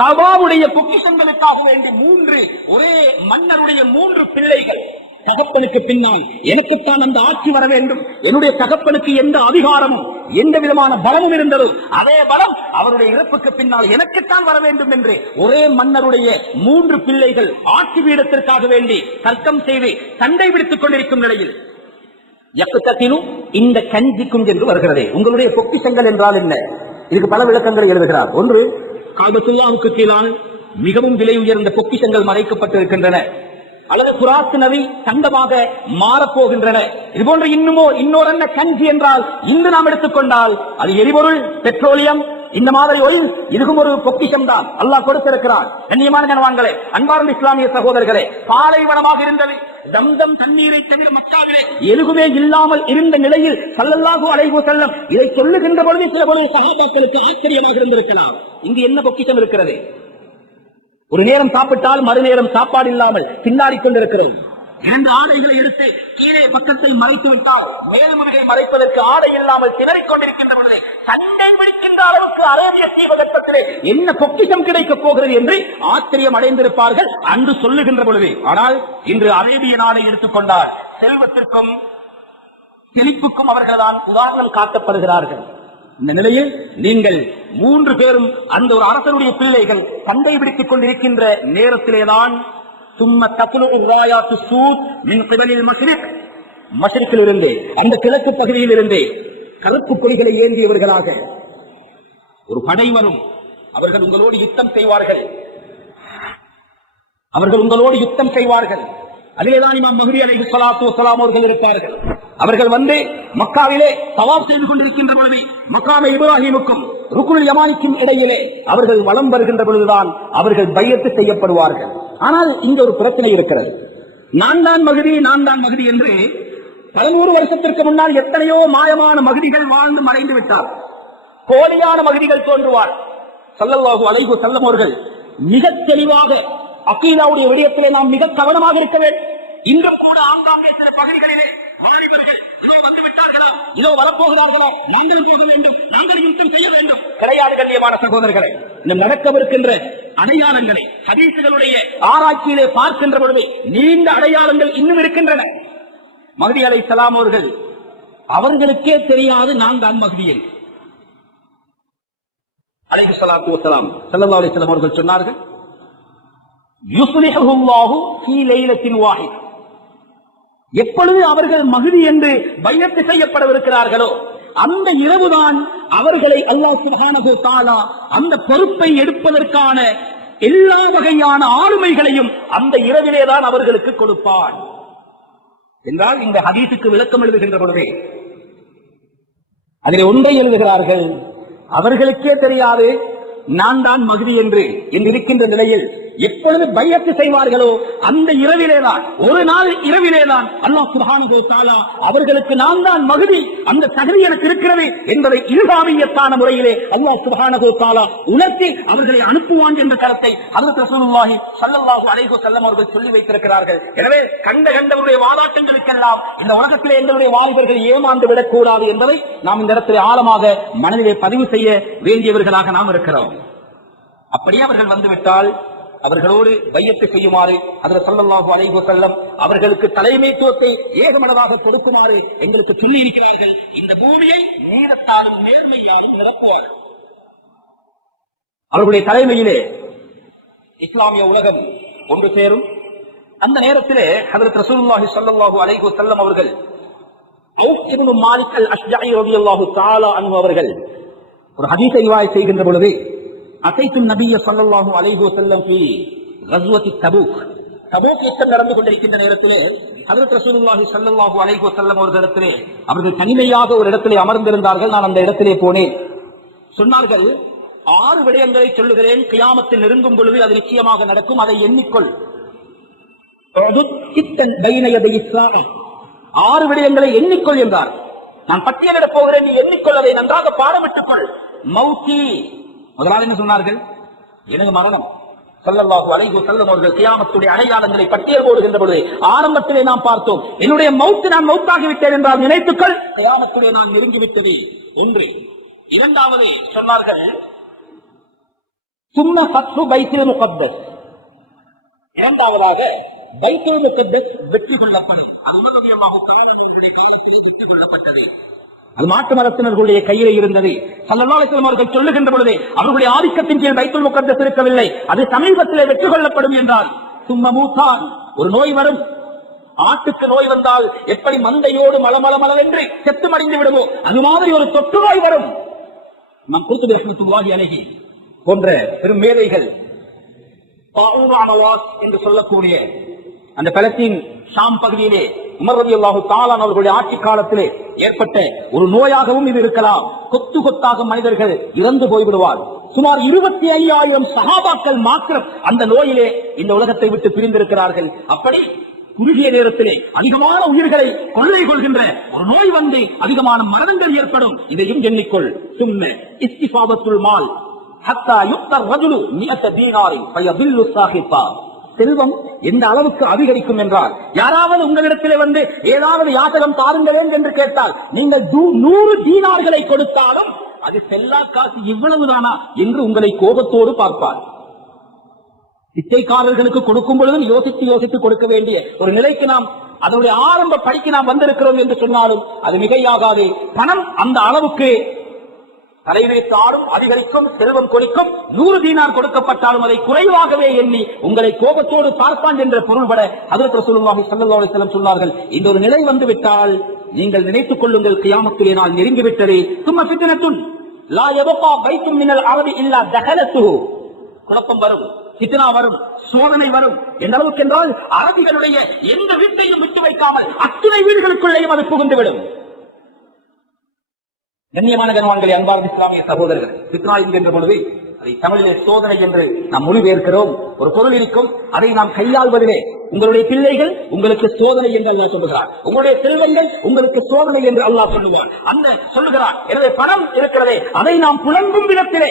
கபாவுடைய பொக்கிஷங்களுக்காக வேண்டி மூன்று ஒரே மன்னருடைய மூன்று பிள்ளைகள் தகப்பனுக்கு பின்னால். எனக்குத்தான் அந்த ஆட்சி வர வேண்டும். என்னுடைய தகப்பனுக்கு எந்த அதிகாரமும் எந்த விதமான பலமும் இருந்ததோ அதே பலம் அவருடைய இறப்புக்கு பின்னால் எனக்குத்தான் வர வேண்டும் என்று ஒரே மன்னருடைய மூன்று பிள்ளைகள் ஆட்சி பீடத்திற்காக வேண்டி தர்க்கம் செய்து சண்டை பிடித்துக் கொண்டிருக்கும் நிலையில் எக்கத்திலும் இந்த கஞ்சிக்கும் என்று வருகிறது. உங்களுடைய பொக்கிஷங்கள் என்றால் என்ன? இதுக்கு பல விளக்கங்களை எழுதுகிறார். ஒன்று காபத்துல்லாவுக்கு கீழான மிகவும் விலை உயர்ந்த பொக்கிஷங்கள் மறைக்கப்பட்டிருக்கின்றன. அல்லது புராத்து நதி தங்கமாக மாறப்போகின்றன. இது போன்ற இன்னுமோ இன்னொரு என்ன கஞ்சி என்றால் இன்று நாம் எடுத்துக்கொண்டால் அது எரிபொருள் பெட்ரோலியம் இந்த மாதிரி ஒயில் இதுக்கும் ஒரு பொக்கிஷம் தான். அல்லாஹ் கொடுத்திருக்கிறான். கண்ணியமான கனவான்களே அன்பார்ந்த இஸ்லாமிய சகோதரர்களே பாலைவனமாக இருந்தது. தம்தம் தண்ணீரை தவிர மக்காவிலே எதுவுமே இல்லாமல் இருந்த நிலையில் சல்லல்லாஹு அலைஹு செல்லம் இதை சொல்லுகின்ற பொழுது சில பொழுது சகாபாக்களுக்கு ஆச்சரியமாக இருந்திருக்கலாம். இங்கு என்ன பொக்கிஷம் இருக்கிறது? ஒரு நேரம் சாப்பிட்டால் மறுநேரம் சாப்பாடு இல்லாமல் பின்னாடி கொண்டிருக்கிறோம். இரண்டு ஆடைகளை எடுத்து கீழே பக்கத்தில் மறைத்து விட்டால் மேல்முருகை மறைப்பதற்கு ஆடை இல்லாமல் திணறிக் கொண்டிருக்கின்ற பொழுது சண்டை எந்த அளவுக்கு அரேபிய தீபகற்பத்திலே என்ன பொக்கிஷம் கிடைக்கப் போகிறது என்று ஆச்சரியம் அடைந்திருப்பார்கள் அன்று சொல்லுகின்ற பொழுது. ஆனால் இன்று அரேபிய நாடை எடுத்துக்கொண்டால் செல்வத்திற்கும் செழிப்புக்கும் அவர்கள்தான் உதாரணம் காட்டப்படுகிறார்கள். இந்த நிலையில் நீங்கள் மூன்று பேரும் அந்த ஒரு அரசனுடைய பிள்ளைகள் சண்டை பிடித்துக் கொண்டிருக்கின்ற நேரத்திலேதான் சும்ம தகுலு ராயாத்து சூத் மின் கிடலில் மஷ்ரிக் மஷ்ரிக்கில் இருந்து அந்த கிழக்கு பகுதியில் இருந்து கருப்பு கொடிகளை ஏந்தியவர்களாக ஒரு படை வரும் அவர்கள் உங்களோடு யுத்தம் செய்வார்கள். அவர்கள் உங்களோடு யுத்தம் செய்வார்கள். அதிலேதான் இமாம் மஹதி அலை சலாத்து வஸலாம் அவர்கள் இருப்பார்கள். அவர்கள் வந்து மக்காவிலே தவாப் செய்து கொண்டிருக்கின்ற பொழுது மக்காமை இப்ராஹிமுக்கும் ருக்குல் யமானிக்கும் இடையிலே அவர்கள் வலம் வருகின்ற பொழுதுதான் அவர்கள் பையத்து செய்யப்படுவார்கள். ஆனால் இங்க ஒரு பிரச்சனை இருக்கிறது. நான் தான் மகிதி நான் தான் மகிதி என்று பல நூறு வருஷத்திற்கு முன்னால் எத்தனையோ மாயமான மகிதிகள் வாழ்ந்து மறைந்து விட்டார். போலியான மகிதிகள் தோன்றுவார். சல்லல்லாஹு அலைகு செல்லம் அவர்கள் மிக தெளிவாக அக்கீதாவுடைய விடயத்திலே நாம் மிக கவனமாக இருக்க வேண்டும். இன்றும் கூட ஆங்காங்கே சில பகுதிகளிலே வாலிபர்கள் இதோ வந்து விட்டார்களா இதோ வரப்போகிறார்களா நாங்கள் போக வேண்டும் நாங்கள் யுத்தம் செய்ய வேண்டும். கிடையாது கண்ணியமான சகோதரர்களை இன்னும் நடக்கவிருக்கின்ற அடையாளங்களை ஹதீசுகளுடைய ஆராய்ச்சியிலே பார்க்கின்ற பொழுது நீண்ட அடையாளங்கள் இன்னும் இருக்கின்றன. மகதி அலை சலாம் அவர்கள் அவர்களுக்கே தெரியாது நான் தான் மகதியை அலைஹி சலாத்து வசலாம் சல்லா அலைஹி அவர்கள் சொன்னார்கள் லைலத்தின் எப்பொழுது அவர்கள் மகுதி என்று பையத்து செய்யப்படவிருக்கிறார்களோ அந்த இரவுதான் அவர்களை அல்லாஹ் சுபானகோ தாலா அந்த பொறுப்பை எடுப்பதற்கான எல்லா வகையான ஆளுமைகளையும் அந்த இரவிலே தான் அவர்களுக்கு கொடுப்பான். என்றால் இந்த ஹதீசுக்கு விளக்கம் எழுதுகின்ற பொழுதே அதில் ஒன்றை எழுதுகிறார்கள் அவர்களுக்கே தெரியாது நான் தான் மகுதி என்று என்று இருக்கின்ற நிலையில் எப்பொழுது பையத்து செய்வார்களோ அந்த இரவிலேதான் ஒரு நாள் இரவிலேதான் அல்லாஹ் சுப்ஹானஹு தஆலா அவர்களுக்கு நான் தான் மகுதி அந்த தகுதி எனக்கு இருக்கிறது என்பதை இல்ஹாமியத்தான முறையிலே அல்லாஹ் சுப்ஹானஹு தஆலா உணர்த்தி அவர்களை அனுப்புவான் என்ற கருத்தை அதற்கு ரசூலுல்லாஹி ஸல்லல்லாஹு அலைஹி வஸல்லம் அவர்கள் சொல்லி வைத்திருக்கிறார்கள். எனவே கண்ட கண்ட வாதாட்டங்களுக்கெல்லாம் இந்த உலகத்தில் எங்களுடைய வாலிபர்கள் ஏமாந்து விடக்கூடாது என்பதை நாம் இந்த இடத்துல ஆழமாக மனதிலே பதிவு செய்ய வேண்டியவர்களாக நாம் இருக்கிறோம். அப்படியே அவர்கள் வந்துவிட்டால் அவர்களோடு வையத்து செய்யுமாறு அதில் சொல்லல்லாஹு அலைஹு செல்லம் அவர்களுக்கு தலைமைத்துவத்தை ஏகமனதாக கொடுக்குமாறு எங்களுக்கு சொல்லி இருக்கிறார்கள் இந்த பூமியை நீரத்தாலும் நேர்மையாலும் நிரப்புவார்கள் அவர்களுடைய தலைமையிலே இஸ்லாமிய உலகம் ஒன்று சேரும். அந்த நேரத்திலே ஹதரத் ரசூலுல்லாஹி ஸல்லல்லாஹு அலைஹி வஸல்லம் அவர்கள் அவுஃப் இப்னு மாலிக் அல் அஷ்ஜஇ ரலியல்லாஹு தஆலா அன்ஹு அவர்கள் ஒரு ஹதீஸை ரிவாயத் செய்கின்ற பொழுது அசைத்து நபிய ஸல்லல்லாஹு அலைஹி வஸல்லம் ஃபீ கஸ்வதி தபூக். தபூக் யுத்தம் நடந்து கொண்டிருக்கின்ற நேரத்திலே ஹஜரத் ரசூலுல்லாஹி ஸல்லல்லாஹு அலைஹி வஸல்லம் இடத்திலே அவர்கள் தனிமையாக ஒரு இடத்திலே அமர்ந்திருந்தார்கள். நான் அந்த இடத்திலே போனேன். சொன்னார்கள் ஆறு விடயங்களை சொல்லுகிறேன். கியாமத்தில் நெருங்கும் பொழுது அது நிச்சயமாக நடக்கும். அதை எண்ணிக்கொள். ஆறு விடயங்களை எண்ணிக்கொள் என்றார். நான் பட்டியலிடப் போகிறேன் நீ எண்ணிக்கொள். அதை நன்றாக பாடமிட்டுக் கொள். மௌத்தி. முதலாளி என்ன சொன்னார்கள்? எனது மரணம். ஸல்லல்லாஹு அலைகு வஸல்லம் அவர்கள் கியாமத்துடைய அடையாளங்களை பட்டியல் போடுகின்ற பொழுது ஆரம்பத்திலே நாம் பார்த்தோம். என்னுடைய மௌத்து நான் மௌத்தாகி விட்டேன் என்றால் நினைத்துக்கள் கியாமத்துடைய நான் நெருங்கி விட்டது ஒன்று. இரண்டாவது சொன்னார்கள் சும்ம ஃபத்ஹு பைசில் முகப்பஸ் இரண்டாவதாக பைத்துல் முகத்தஸ் வெற்றி கொள்ளப்படும். அது உமர் அவர்களுடைய காலத்தில் வெற்றி கொள்ளப்பட்டது. அது மாற்று மரத்தினர்களுடைய கையிலே இருந்தது. சல்லல்லாஹு அவர்கள் சொல்லுகின்ற பொழுது அவர்களுடைய ஆதிக்கத்தின் கீழ் பைத்துல் முகத்தஸ் இருக்கவில்லை. அது சமீபத்திலே வெற்றி கொள்ளப்படும் என்றால் சும்மா மூத்தான் ஒரு நோய் வரும். ஆட்டுக்கு நோய் வந்தால் எப்படி மந்தையோடு மலமல மலவென்று செத்து மடிந்து விடுமோ? அது மாதிரி ஒரு தொற்று நோய் வரும். நம் குருத்துபி ரஹ்மத்துல்லாஹி அணுகி போன்ற பெரும் மேதைகள் என்று சொல்லக்கூடிய அந்த பலஸ்தீன் ஷாம் பகுதியிலே உமர் ரலியல்லாஹு தாலான் அவர்களுடைய ஆட்சி காலத்திலே ஏற்பட்ட ஒரு நோயாகவும் இது இருக்கலாம். கொத்து கொத்தாக மனிதர்கள் இறந்து போய்விடுவார் சுமார் இருபத்தி ஐயாயிரம் சகாபாக்கள் மாத்திரம் அந்த நோயிலே இந்த உலகத்தை விட்டு பிரிந்திருக்கிறார்கள். அப்படி குறுகிய நேரத்திலே அதிகமான உயிர்களை கொள்ளை கொள்கின்ற ஒரு நோய் வந்து அதிகமான மரணங்கள் ஏற்படும். இதையும் எண்ணிக்கொள். சும்ம இஸ்திஃபாபத்துல் மால். ஹத்தா யுக்தர் ரஜுலு மியத்த தீனாரி பயபில்லு சாஹிபா. செல்வம் எந்த அளவுக்கு அதிகரிக்கும் என்றால் யாராவது உங்களிடத்திலே வந்து ஏதாவது யாசகம் தாருங்களேன் என்று கேட்டால் நீங்கள் நூறு தீனார்களை கொடுத்தாலும் அது செல்லா காசு இவ்வளவுதானா என்று உங்களை கோபத்தோடு பார்ப்பார். பிச்சைக்காரர்களுக்கு கொடுக்கும் பொழுதும் யோசித்து யோசித்து கொடுக்க வேண்டிய ஒரு நிலைக்கு நாம் அதனுடைய ஆரம்ப படிக்கு நாம் வந்திருக்கிறோம் என்று சொன்னாலும் அது மிகையாகாது. பணம் அந்த அளவுக்கு தலைவேற்றாலும் அதிகரிக்கும் செல்வம் கொடிக்கும் நூறு தீனார் கொடுக்கப்பட்டாலும் அதை குறைவாகவே எண்ணி உங்களை கோபத்தோடு பார்ப்பான் என்ற பொருள்பட அதற்கு சொல்லுவாங்க சல்லல்லாஹு செல்லம் சொன்னார்கள். இந்த ஒரு நிலை வந்துவிட்டால் நீங்கள் நினைத்துக் கொள்ளுங்கள் கியாமத்துலே நாள் நெருங்கிவிட்டது. சும்மா சித்தினத்துன் லா எவப்பா வைத்தும் மின்னல் அரபி இல்லா தகலத்து குழப்பம் வரும் சித்தனா வரும் சோதனை வரும். எந்த அளவுக்கு என்றால் அரபிகளுடைய எந்த வீட்டையும் விட்டு வைக்காமல் அத்தனை வீடுகளுக்குள்ளேயும் அது புகுந்துவிடும். கண்ணியமான கனவான்களை அன்பார்ந்த இஸ்லாமிய சகோதரர்கள் பித்னா என்கின்ற பொழுது அதை தமிழிலே சோதனை என்று நாம் மொழிபெயர்க்கிறோம். ஒரு பொருள் இருக்கும் அதை நாம் கையாள்வதிலே உங்களுடைய பிள்ளைகள் உங்களுக்கு சோதனை என்று அல்லாஹ் சொல்லுகிறார் உங்களுடைய செல்வங்கள் உங்களுக்கு சோதனை என்று அல்லாஹ் சொல்லுவார் அந்த சொல்லுகிறார் எனவே பணம் இருக்கிறதே அதை நாம் புலங்கும் விதத்திலே.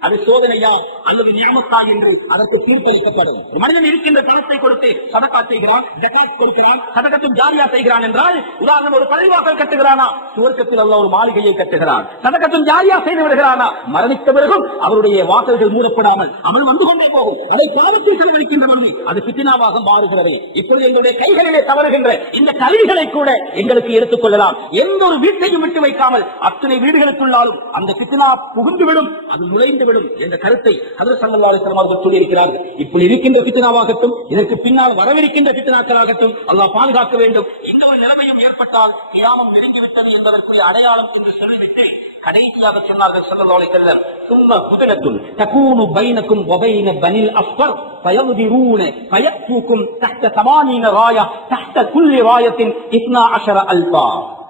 அது சோதனையா? அல்லது நியமத்தா என்று அதற்கு தீர்ப்பளிக்கப்படும். மனிதன் இருக்கின்ற பணத்தை கொடுத்து சதக்கா செய்கிறான் ஜகாத் கொடுக்கிறான் சதகத்தும் ஜாரியா செய்கிறான் என்றால் உதாரணம் ஒரு பள்ளிவாசல் கட்டுகிறானா? சுவர்க்கத்தில் அல்ல ஒரு மாளிகையை கட்டுகிறான். சதகத்தும் ஜாரியா செய்து விடுகிறானா? மரணித்த பிறகும் அவருடைய வாசல்கள் மூடப்படாமல் அமல் வந்து கொண்டே போகும். அதை பாவத்தில் செலவழிக்கின்ற பொழுது அது பித்தினாவாக மாறுகிறது. இப்பொழுது எங்களுடைய கைகளிலே தவறுகின்ற இந்த கருவிகளை கூட எங்களுக்கு எடுத்துக் கொள்ளலாம். எந்த ஒரு வீட்டையும் விட்டு வைக்காமல் அத்தனை வீடுகளுக்குள்ளாலும் அந்த பித்தினா புகுந்துவிடும் அது நுழைந்துவிடும் என்ற கருத்தை ஹதரத் ஸல்லல்லாஹு அலைஹி வஸல்லம் அவர்கள் சொல்லியிருக்கிறார்கள் இப்படி இருக்கின்ற பித்னாவாகட்டும் இதற்கு பின்னால் வரவிருக்கின்ற பித்னாக்களாகட்டும் அல்லாஹ் பாதுகாக்க வேண்டும் இந்த ஒரு நிலைமையும் ஏற்பட்டால் கியாமம் நெருங்கிவிட்டது என்பதற்குரிய அடையாளம் என்று சொல்லிவிட்டு கடைசியாக சொன்னார்கள் ஸல்லல்லாஹு அலைஹி வஸல்லம் சும்ம குதிரத்துன் தகூனு பைனக்கும் வபைன பனில் அஸ்ஃபர் ஃபயவ்திரூன ஃபயக்ஃபூக்கும் தஹ்த ثمانين ராயா தஹ்த குல்லி ராயத்தின் 12 அல்பா இது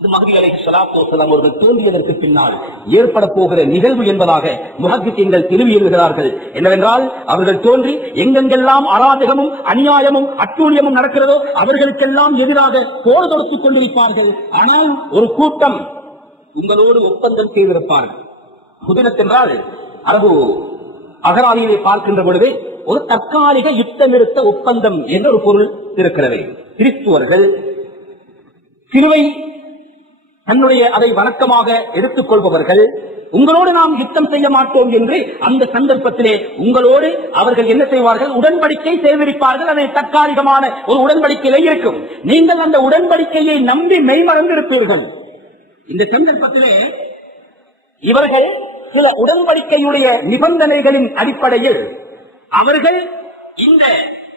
அவர்கள் தோன்றியதற்கு பின்னால் ஏற்பட போகிற நிகழ்வு என்பதாக முஹத்திகள் திரும்பி எழுகிறார்கள் என்னவென்றால் அவர்கள் தோன்றி எங்கெங்கெல்லாம் அராஜகமும் அநியாயமும் அட்டூழியமும் நடக்கிறதோ அவர்களுக்கெல்லாம் எதிராக போர் தொடுத்துக் கொண்டிருப்பார்கள். ஆனால் ஒரு கூட்டம் உங்களோடு ஒப்பந்தம் செய்திருப்பார்கள். குதிரத் என்றால் அரபு அகராதியிலே பார்க்கின்ற பொழுது ஒரு தற்காலிக யுத்த நிறுத்த ஒப்பந்தம் என்ற ஒரு பொருள் இருக்கிறது. கிறிஸ்துவர்கள் சிலுவை தன்னுடைய அதை வணக்கமாக எடுத்துக் கொள்பவர்கள் உங்களோடு நாம் யுத்தம் செய்ய மாட்டோம் என்று அந்த சந்தர்ப்பத்திலே உங்களோடு அவர்கள் என்ன செய்வார்கள்? உடன்படிக்கை சேர்ந்திருப்பார்கள் அதை தற்காலிகமான ஒரு உடன்படிக்கையிலே இருக்கும். நீங்கள் அந்த உடன்படிக்கையை நம்பி மெய்மறந்திருப்பீர்கள். இந்த சந்தர்ப்பத்திலே இவர்கள் சில உடன்படிக்கையுடைய நிபந்தனைகளின் அடிப்படையில் அவர்கள் இந்த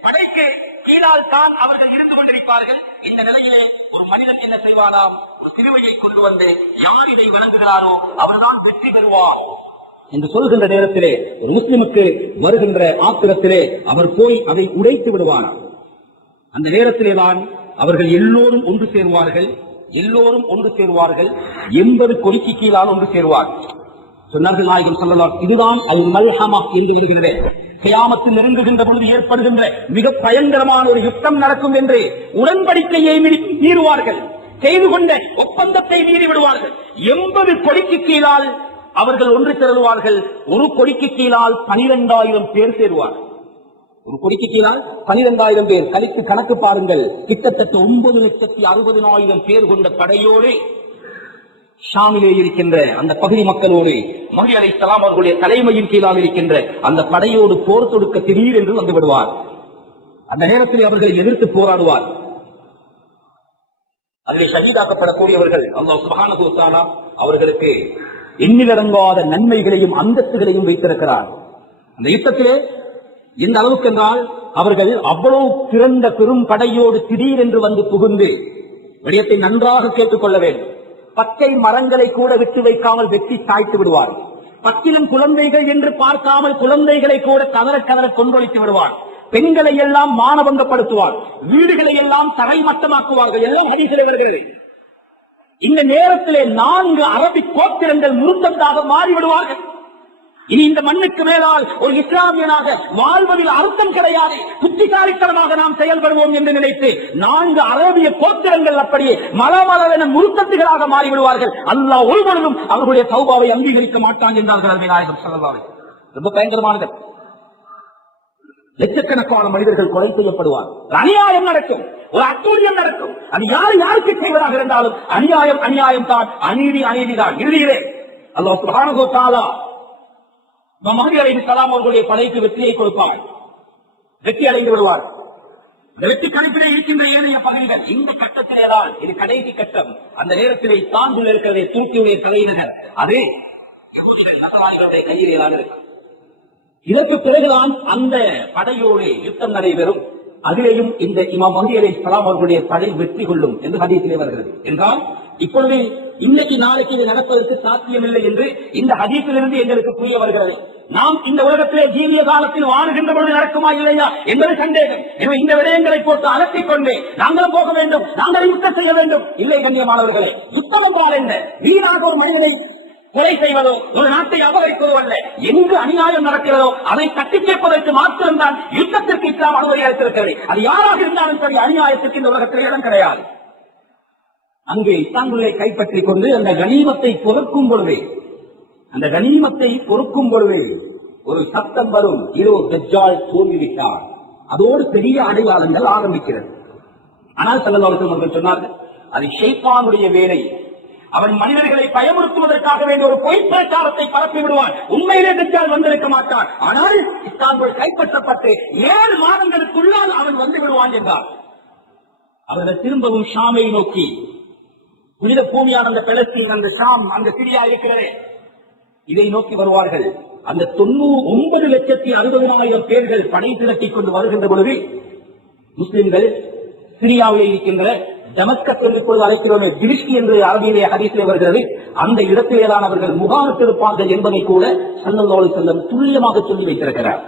படைக்கு கீழால் தான் அவர்கள் இருந்து கொண்டிருப்பார்கள். இந்த நிலையிலே ஒரு மனிதன் என்ன செய்வாராம் ஒரு சிறுவையை கொண்டு வந்து யார் இதை வழங்குகிறாரோ அவர்தான் வெற்றி பெறுவார். என்று சொல்கின்ற நேரத்திலே ஒரு முஸ்லிமுக்கு வருகின்ற ஆத்திரத்திலே அவர் போய் அதை உடைத்து விடுவார் அந்த நேரத்திலே தான் அவர்கள் எல்லோரும் ஒன்று சேருவார்கள். எல்லோரும் ஒன்று சேருவார்கள். எண்பது கொடிக்கு கீழால் ஒன்று சேருவார்கள். சொன்னார்கள் நாயகம் சொல்லலாம் இதுதான் அல் மல்ஹமா என்று விடுகிறது. கியாமத்தில் நெருங்குகின்ற பொழுது ஏற்படுகின்ற மிக பயங்கரமான ஒரு யுத்தம் நடக்கும் என்று உடன்படிக்கையை மீறுவார்கள். செய்து கொண்ட ஒப்பந்தத்தை மீறி விடுவார்கள். எண்பது கொடிக்கு கீழால் அவர்கள் ஒன்று திரளுவார்கள். ஒரு கொடிக்கு கீழால் பனிரெண்டாயிரம் பேர் சேருவார்கள் ஒரு கொடிக்கு கீழால் பனிரெண்டாயிரம் பேர். கழித்து கணக்கு பாருங்கள். கிட்டத்தட்ட ஒன்பது லட்சத்தி அறுபதினாயிரம் பேர் கொண்ட படையோடு ஷாமிலே இருக்கின்ற அந்த பகுதி மக்களோடு மகி அலை சலாம் அவர்களுடைய தலைமையின் கீழாக இருக்கின்ற அந்த படையோடு போர் தொடுக்க திடீரென்று வந்து விடுவார். அந்த நேரத்தில் அவர்களை எதிர்த்து போராடுவார். அதில் ஷஹீதாக்கப்படக்கூடியவர்கள் அந்த சுகான வ அவர்களுக்கு எண்ணிலடங்காத நன்மைகளையும் அந்தஸ்துகளையும் வைத்திருக்கிறார். அந்த யுத்தத்திலே எந்த அளவுக்கு என்றால் அவர்கள் அவ்வளவு பிறந்த பெரும் படையோடு திடீரென்று வந்து புகுந்து விடயத்தை நன்றாக கேட்டுக்கொள்ள வேண்டும். பச்சை மரங்களை கூட விட்டு வைக்காமல் வெட்டி சாய்த்து விடுவார். பச்சிலம் குழந்தைகள் என்று பார்க்காமல் குழந்தைகளை கூட கதற கதற கொன்றொழித்து விடுவார். பெண்களை எல்லாம் மானபங்கப்படுத்துவார். வீடுகளை எல்லாம் தரைமட்டமாக்குவார்கள் எல்லாம் ஹதீஸிலே வருகிறது. இந்த நேரத்திலே நான்கு அரபிக் கோத்திரங்கள் முருத்தந்தாக மாறிவிடுவார்கள். இனி இந்த மண்ணுக்கு மேலால் ஒரு இஸ்லாமியனாக வாழ்வதில் அர்த்தம் கிடையாது. புத்திசாலித்தனமாக நாம் செயல்படுவோம் என்று நினைத்து நான்கு அரேபிய கோத்திரங்கள் அப்படியே மலமளவென முருத்தத்துகளாக மாறிவிடுவார்கள். அல்லாஹ் ஒருவரும் அவர்களுடைய சௌபாவை அங்கீகரிக்க மாட்டான் என்றார்கள் அருமை நாயகம் சொல்லலாவை ரொம்ப பயங்கரமானது. லட்சக்கணக்கான மனிதர்கள் கொலை செய்யப்படுவார். அநியாயம் நடக்கும். ஒரு அட்டூழியம் நடக்கும். அது யார் யாருக்கு செய்வதாக இருந்தாலும் அநியாயம் அநியாயம் தான் அநீதி அநீதி தான் இறுதியிலே அல்லாஹ் சுப்ஹானஹு தாலா தஆலா மஹதி அலைஹி அவர்களுடைய படைக்கு வெற்றியை கொடுப்பார். வெற்றி அடைந்து விடுவார். வெற்றி கணிப்பிலே இருக்கின்ற ஏனைய பகுதிகள் இந்த கட்டத்திலே தான் இது கடைசி கட்டம். அந்த நேரத்திலே தாங்குள் இருக்கிறதே தூக்கியுடைய தலைநகர். அது யகுதிகள் நகராளிகளுடைய கையிலே தான் இருக்கும் இதற்கு பிறகுதான் அந்த படையோடு யுத்தம் நடைபெறும். அதிலேயும் இந்த இமாம் மஹதி அலை சலாம் அவர்களுடைய படை வெற்றி கொள்ளும் என்று ஹதீஸிலே வருகிறது. என்றால் இப்பொழுது இன்னைக்கு நாளைக்கு இது நடப்பதற்கு சாத்தியமில்லை என்று இந்த ஹதீஸிலிருந்து எங்களுக்கு புரிய வருகிறது. நாம் இந்த உலகத்திலே ஜீவிய காலத்தில் வாழுகின்ற பொழுது நடக்குமா இல்லையா என்பது சந்தேகம். எனவே இந்த விடயங்களை போட்டு அலட்டிக் கொண்டே நாங்களும் போக வேண்டும் நாங்களும் யுத்தம் செய்ய வேண்டும். இல்லை கண்ணியமானவர்களே யுத்தம் என்றால் என்ன? வீணாக ஒரு மனிதனை கொலை செய்வதோ ஒரு நாட்டை அபகரிப்பதோ அல்ல. எங்கு அநியாயம் நடக்கிறதோ அதை தட்டி கேட்பதற்கு மாத்திரம்தான் யுத்தத்திற்கு இஸ்லாம் அனுமதி அளித்திருக்கிறது. அது யாராக இருந்தாலும் சரி அநியாயத்திற்கு இந்த உலகத்தில் இடம் கிடையாது. அங்கே இஸ்தாங்குலை கைப்பற்றிக் கொண்டு அந்த கனிமத்தை பொறுக்கும் பொழுதே அந்த கனிமத்தை பொறுக்கும் பொழுதே ஒரு சத்தம் வரும். இதோ கஜால் தோல்விவிட்டார் அதோடு பெரிய அடையாளங்கள் ஆரம்பிக்கிறது. ஆனால் செல்லவாசம் அவர்கள் சொன்னார்கள் அது ஷேப்பானுடைய வேலை. அவன் மனிதர்களை பயமுறுத்துவதற்காக வேண்டிய ஒரு பொய் பிரச்சாரத்தை பரப்பி விடுவான் உண்மையிலே தஜ்ஜால் வந்திருக்க மாட்டான். ஆனால் இஸ்தான்புல் கைப்பற்றப்பட்டு ஏழு மாதங்களுக்குள்ளால் அவன் வந்து விடுவான் என்றார். அவர்கள் திரும்பவும் ஷாமை நோக்கி புனித பூமியான அந்த பெலஸ்தீன் அந்த ஷாம் அந்த சிரியா இருக்கிறதே. இதை நோக்கி வருவார்கள். அந்த தொண்ணூறு ஒன்பது லட்சத்தி அறுபதனாயிரம் பேர்கள் படை திரட்டிக் கொண்டு வருகின்ற பொழுது முஸ்லிம்கள் சிரியாவிலே இருக்கின்ற டமஸ்கஸ் என்று இப்பொழுது அழைக்கிறோமே திருஷ்டி என்று அரபியிலே ஹதீஸிலே வருகிறது. அந்த இடத்திலேதான் அவர்கள் முகாமிட்டிருப்பார்கள் என்பதை கூட சந்தந்தோலை செல்லம் துல்லியமாக சொல்லி வைத்திருக்கிறார்.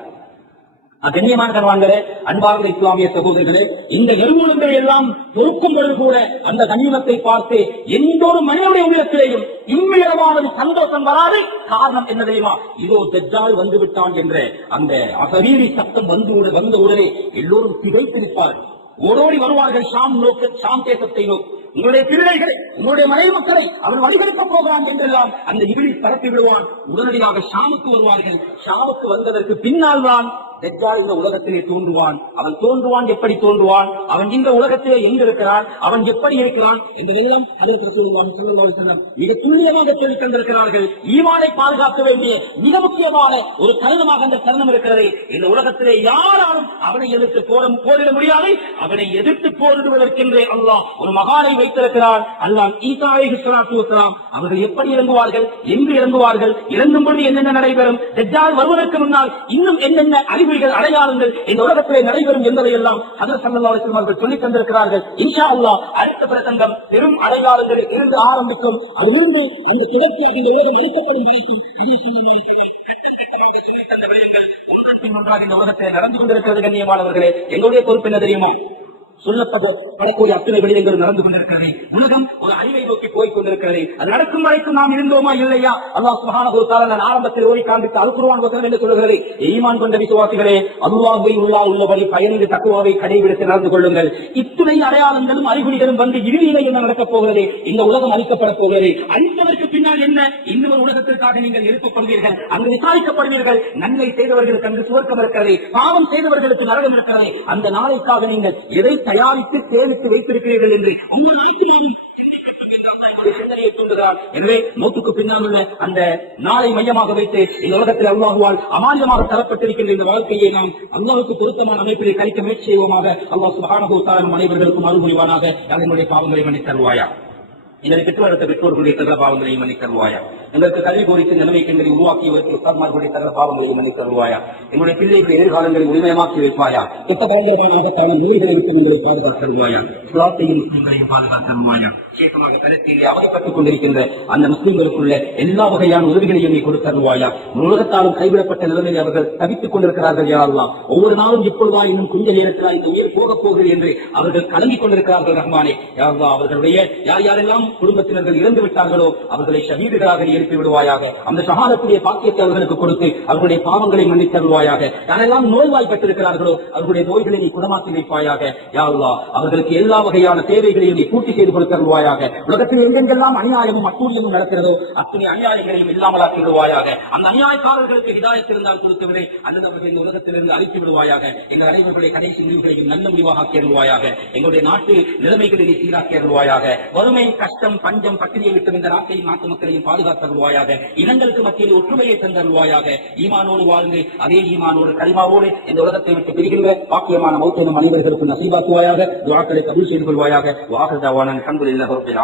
கண்ணியமான கருவான்களே அன்பார்ந்த இஸ்லாமிய சகோதரர்களே இந்த எருவுலங்களை எல்லாம் பொறுக்கும் பொழுது கூட அந்த கண்ணியத்தை பார்த்து எந்த ஒரு மனிதனுடைய உள்ளத்திலேயும் இம்மியமான சந்தோஷம் வராது. காரணம் என்ன தெரியுமா? இதோ தெஜால் வந்து விட்டான் என்ற அந்த அசரீரி சத்தம் வந்து வந்த உடனே எல்லோரும் திகைத்திருப்பார்கள். ஓடோடி வருவார்கள் ஷாம் நோக்கு ஷாம் தேசத்தை நோக்கு. உங்களுடைய திருடைகளை உங்களுடைய மனைவி மக்களை அவன் வழிபடுத்த போகிறான் என்றெல்லாம் அந்த இவிழி பரப்பி விடுவான். உடனடியாக ஷாமுக்கு வருவார்கள். ஷாமுக்கு வந்ததற்கு பின்னால் தான் தெஜ்ஜால் இந்த உலகத்திலே தோன்றுவான். அவன் தோன்றுவான் எப்படி தோன்றுவான்? அவன் இந்த உலகத்திலே எங்க இருக்கிறான்? அவன் எப்படி இருக்கிறான்? என்பதெல்லாம் அதற்கு சொல்லுவான் ஸல்லல்லாஹு மிக துல்லியமாக சொல்லி தந்திருக்கிறார்கள். ஈமானை பாதுகாக்க வேண்டிய மிக முக்கியமான ஒரு தருணமாக அந்த தருணம் இருக்கிறது. இந்த உலகத்திலே யாராலும் அவனை எதிர்த்து போரும் போரிட முடியாது. அவனை எதிர்த்து போரிடுவதற்கென்றே அல்லாஹ் ஒரு மகானை வைத்திருக்கிறான். அல்லாஹ் ஈசா அலைஹி அவர்கள் எப்படி இறங்குவார்கள்? எங்கு இறங்குவார்கள்? இறங்கும் பொழுது என்னென்ன நடைபெறும்? தெஜ்ஜால் வருவதற்கு முன்னால் இன்னும் என்னென்ன அறிவு அறிகுறிகள் அடையாளங்கள் இந்த உலகத்திலே நடைபெறும் என்பதை எல்லாம் ஹதரத் ஸல்லல்லாஹு அவர்கள் சொல்லித் தந்திருக்கிறார்கள். இன்ஷா அல்லா அடுத்த பிரசங்கம் பெரும் அடையாளங்கள் இருந்து ஆரம்பிக்கும். அதிலிருந்து அந்த தொடர்ச்சியாக அந்த உலகம் அளிக்கப்படும் வரைக்கும் தந்த விடயங்கள் ஒன்றன் ஒன்றாக இந்த உலகத்தில் நடந்து கொண்டிருக்கிறது கண்ணியமானவர்களே. எங்களுடைய பொறுப்பு என்ன தெரியுமா? சொல்லப்பட படக்கூடிய அத்தனை விடயங்கள் நடந்து கொண்டிருக்கிறது. உலகம் ஒரு அறிவை நோக்கி போய் கொண்டிருக்கிறது அது நடக்கும் வரைக்கும் நாம் இருந்தோமா இல்லையா? அல்லாஹ் சுப்ஹானஹு நான் ஆரம்பத்தில் ஓடி காண்பித்து அல்குருவான் வசனம் என்று சொல்கிறது ஈமான் கொண்ட விசுவாசிகளே அல்லாஹுவை உள்ளா உள்ளபடி பயந்து தக்குவாவை கடைபிடித்து நடந்து கொள்ளுங்கள். இத்துணை அடையாளங்களும் அறிகுறிகளும் வந்து இறுதியிலே என்ன நடக்கப் போகிறது? இந்த உலகம் அழிக்கப்பட போகிறது. அழிப்பதற்கு பின்னால் என்ன? இன்னொரு உலகத்திற்காக நீங்கள் எழுப்பப்படுவீர்கள். அங்கு விசாரிக்கப்படுவீர்கள். நன்மை செய்தவர்களுக்கு அங்கு சுவர்க்கம் இருக்கிறது பாவம் செய்தவர்களுக்கு நரகம் இருக்கிறது. அந்த நாளைக்காக நீங்கள் எதை தயாரித்து சேமித்து வைத்திருக்கிறீர்கள் என்று உங்கள் எனவே மௌத்துக்கு பின்னால் உள்ள அந்த நாளை மையமாக வைத்து இந்த உலகத்தில் அல்லாஹுவால் அமானியமாக தரப்பட்டிருக்கின்ற இந்த வாழ்க்கையை நாம் அல்லாவுக்கு பொருத்தமான அமைப்பில் கழிக்க முயற்சி செய்வோமாக. அல்லாஹ் சுபஹானஹு வ அனைவர்களுக்கும் அருள் புரிவானாக அதனுடைய பாவங்களை மன்னித் தருவாயா எங்களை பெற்றோரத்த பெற்றோர்களுடைய சகல பாவங்களையும் மன்னித்தருவாயா எங்களுக்கு கல்வி கோரித்து நிலைமைக்கு எங்களை உருவாக்கியவருக்கு உஸ்தாத்மார்களுடைய சகல பாவங்களையும் மன்னித்தருவாயா எங்களுடைய பிள்ளைகளை எதிர்காலங்களை உரிமயமாக்கி வைப்பாயா? எத்த பயங்கரமான ஆபத்தான நோய்களை விட்டு எங்களை பாதுகாத்து தருவாயா? சுலாத்தையும் முஸ்லிம்களையும் பாதுகாத்து தருவாயா? விசேஷமாக கருத்திலே அவதிப்பட்டுக் கொண்டிருக்கின்ற அந்த முஸ்லிம்களுக்குள்ள எல்லா வகையான உதவிகளையும் நீ கொடுத்தருவாயா உலகத்தாலும் கைவிடப்பட்ட நிலைமையில் அவர்கள் தவித்துக் கொண்டிருக்கிறார்கள் யாரெல்லாம் ஒவ்வொரு நாளும் இப்பொழுதா இன்னும் கொஞ்ச நேரத்தில் இந்த உயிர் போகப் போகிறது என்று அவர்கள் கலங்கிக் கொண்டிருக்கிறார்கள் ரஹ்மானே. யா அவர்களுடைய யார் யாரெல்லாம் குடும்பத்தினர்கள் இறந்து விட்டார்களோ அவர்களை ஷஹீதுகளாக எழுப்பி விடுவாயாக. அந்த ஷஹாதத்துடைய பாக்கியத்தை அவர்களுக்கு கொடுத்து அவர்களுடைய பாவங்களை மன்னித்து தருவாயாக. யாரெல்லாம் நோய்வாய்ப்பட்டிருக்கிறார்களோ அவர்களுடைய நோய்களை நீ குணமாக்கி வைப்பாயாக. யா அவர்களுக்கு எல்லா வகையான தேவைகளையும் நீ பூர்த்தி செய்து கொடுத்து தருவாயாக. உலகத்தில் எங்கெங்கெல்லாம் அநியாயமும் அட்டூழியமும் நடக்கிறதோ அத்தனை அநியாயங்களையும் இல்லாமலாக்கி விடுவாயாக. அந்த அநியாயக்காரர்களுக்கு ஹிதாயத் இருந்தால் கொடுத்து விடு அல்லது அவர்கள் இந்த உலகத்திலிருந்து அழித்து விடுவாயாக. எங்கள் அனைவருடைய கடைசி முடிவுகளையும் நல்ல முடிவாக ஆக்கி அருள்வாயாக எங்களுடைய நாட்டு நிலைமைகளை நீ சீராக்கி அருள்வாயாக வறுமை கஷ்டம் பஞ்சம் பட்டினியை விட்டும் இந்த நாட்டையும் நாட்டு மக்களையும் பாதுகாத்து அருள்வாயாக இனங்களுக்கு மத்தியில் ஒற்றுமையை தந்தருள்வாயாக ஈமானோடு வாழ்ந்து அதே ஈமானோடு கரிமாவோடு இந்த உலகத்தை விட்டு பிரிகின்ற பாக்கியமான மௌத்தனும் அனைவர்களுக்கும் நசீபாக்குவாயாக துவாக்களை கபூல் செய்து கொள்வாயாக வாகதாவான அல்ஹம்துலில்லாஹி ரப்பில்